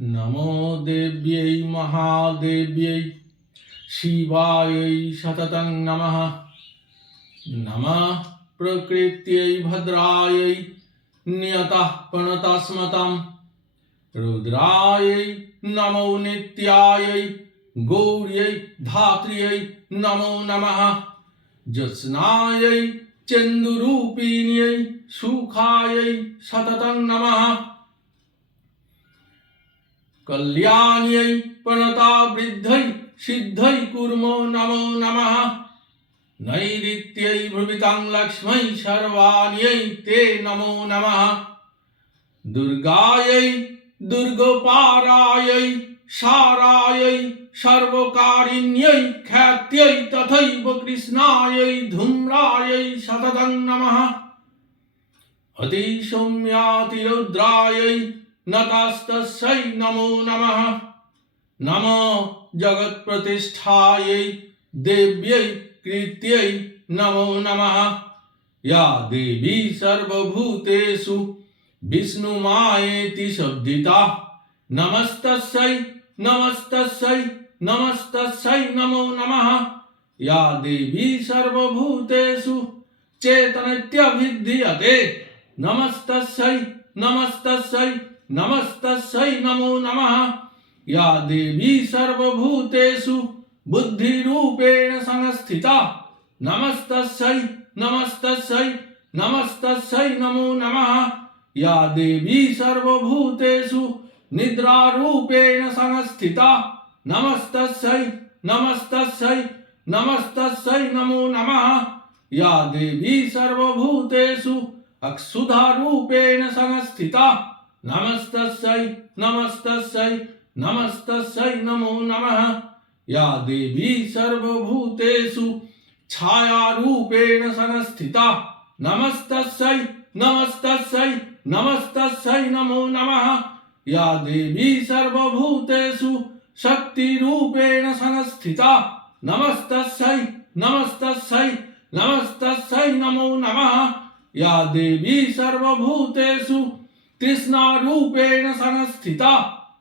नमो देव्यै महादेव्यै शिवायै सततं नमः। नमः प्रकृत्यै भद्रायै नियतः प्रणतस्मतं। रुद्रायै नमो नित्यायै गौर्यै धात्र्यै नमो नमः। ज्योत्स्नायै चन्दुरूपिण्यै सुखायै सततं नमः। कल्याण्यै प्रणतावृद्ध्यै सिद्ध्यै कुर्मो नमो नमः। नैऋत्यै भ्रुवितां लक्ष्मै सर्वाण्यै ते नमो नमः। दुर्गायै दुर्गोपारायै सारायै सर्वकारिण्यै ख्यात्यै तथैव कृष्णायै धूम्रायै सततं नमः। अतिसौम्यातिरौद्रायै नतस्तस्यै नमो नमः। नमो जगत्प्रतिष्ठायै देव्यै कृत्यै नमो नमः। या देवी सर्वभूतेषु विष्णुमायेति शब्दिता नमस्तस्यै नमस्तस्यै नमस्तस्यै नमो नमः। या देवी सर्वभूतेषु चैतन्यविद्यते नमस्तस्यै नमस्तस्यै नमस्तस्यै नमो नमः। या देवी सर्वभूतेषु बुद्धिरूपेण संस्थिता नमस्तस्यै नमस्तस्यै नमस्तस्यै नमो नमः। या देवी सर्वभूतेषु निद्रारूपेण संस्थिता नमस्तस्यै नमस्तस्यै नमस्तस्यै नमो नमः। या देवी सर्वभूतेषु अक्षुधारूपेण संस्थिता नमस्तस्यै नमस्तस्यै नमस्तस्यै नमो नमः। या देवी सर्वभूतेषु छायारूपेण संस्थिता नमस्तस्यै नमस्तस्यै नमस्तस्यै नमो नमः। या देवी सर्वभूतेषु शक्तिरूपेण संस्थिता नमस्तस्यै नमस्तस्यै नमस्तस्यै नमो नमः। या देवी सर्वभूतेषु तृष्णारूपेण संस्थिता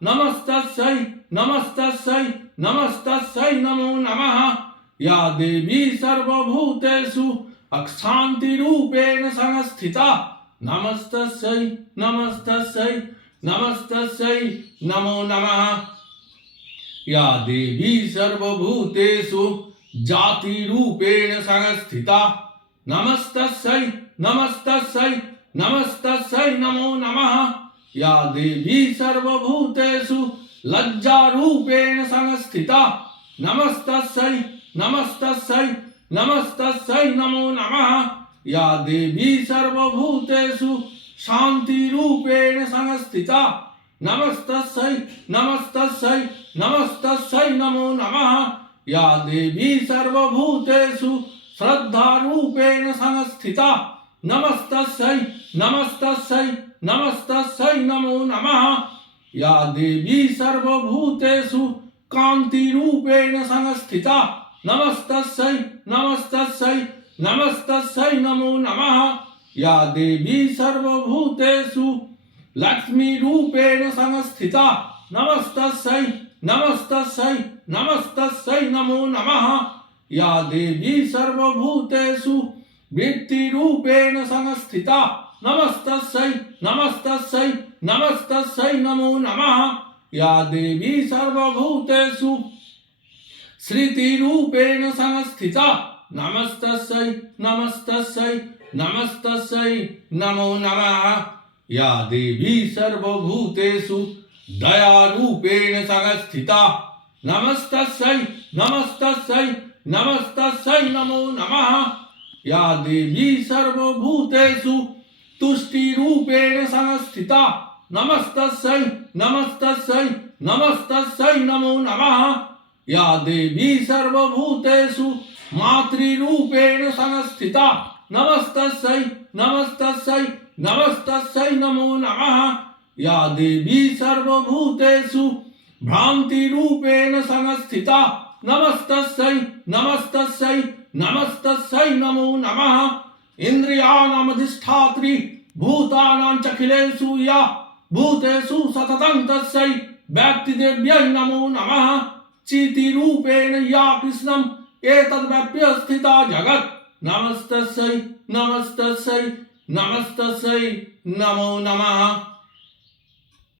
नमस्तस्यै नमस्तस्यै नमस्तस्यै नमो नमः। या देवी सर्वभूतेषु अशान्तिरूपेण संस्थिता नमस्तस्यै नमस्तस्यै नमस्तस्यै नमो नमः। या देवी सर्वभूतेषु जातिरूपेण संस्थिता नमस्तस्यै नमस्तस्यै नमस्तस्यै नमो नमः। या देवी सर्वभूतेषु लज्जारूपेण संस्थिता नमस्तस्यै नमस्तस्यै नमस्तस्यै नमो नमः। या देवी सर्वभूतेषु शान्तिरूपेण संस्थिता नमस्तस्यै नमस्तस्यै नमस्तस्यै नमो नमः। या देवी सर्वभूतेषु श्रद्धारूपेण संस्थिता नमस्तस्यै नमस्तस्यै नमस्तस्यै नमो नमः। या देवी सर्वभूतेषु कान्तिरूपेण संस्थिता नमस्तस्यै नमस्तस्यै नमस्तस्यै नमो नमः। या देवी सर्वभूतेषु लक्ष्मीरूपेण संस्थिता नमस्तस्यै नमस्तस्यै नमस्तस्यै नमो नमः। या देवी सर्वभूतेषु वृत्तिरूपेण संस्थिता नमस्तस्यै नमस्तस्यै नमस्तस्यै नमो नमः। या देवी सर्वभूतेषु श्रुतिरूपेण संस्थिता नमस्तस्यै नमस्तस्यै नमस्तस्यै नमो नमः। या देवी सर्वभूतेषु दयारूपेण संस्थिता नमस्तस्यै नमस्तस्यै नमस्तस्यै नमो नमः। या देवी सर्वभूतेषु तुष्टिरूपेण संस्थिता नमस्तस्यै नमस्तस्यै नमस्तस्यै नमो नमः। या देवी सर्वभूतेषु मातृरूपेण संस्थिता नमस्तस्यै नमस्तस्यै नमस्तस्यै नमो नमः। या देवी सर्वभूतेषु भ्रान्तिरूपेण संस्थिता नमस्तस्यै नमस्तस्यै नमस्तस्यै नमो नमः। इंद्रियाणामधिष्ठात्री भूतानां चखिलेषु या भूतेषु सततं तस्यै व्यक्तिदेव्यै नमो नमः चितिरूपेण या कृष्णम् एतद्व्याप्य स्थिता जगत् नमस्तस्यै नमस्तस्यै नमस्तस्यै नमो नमः।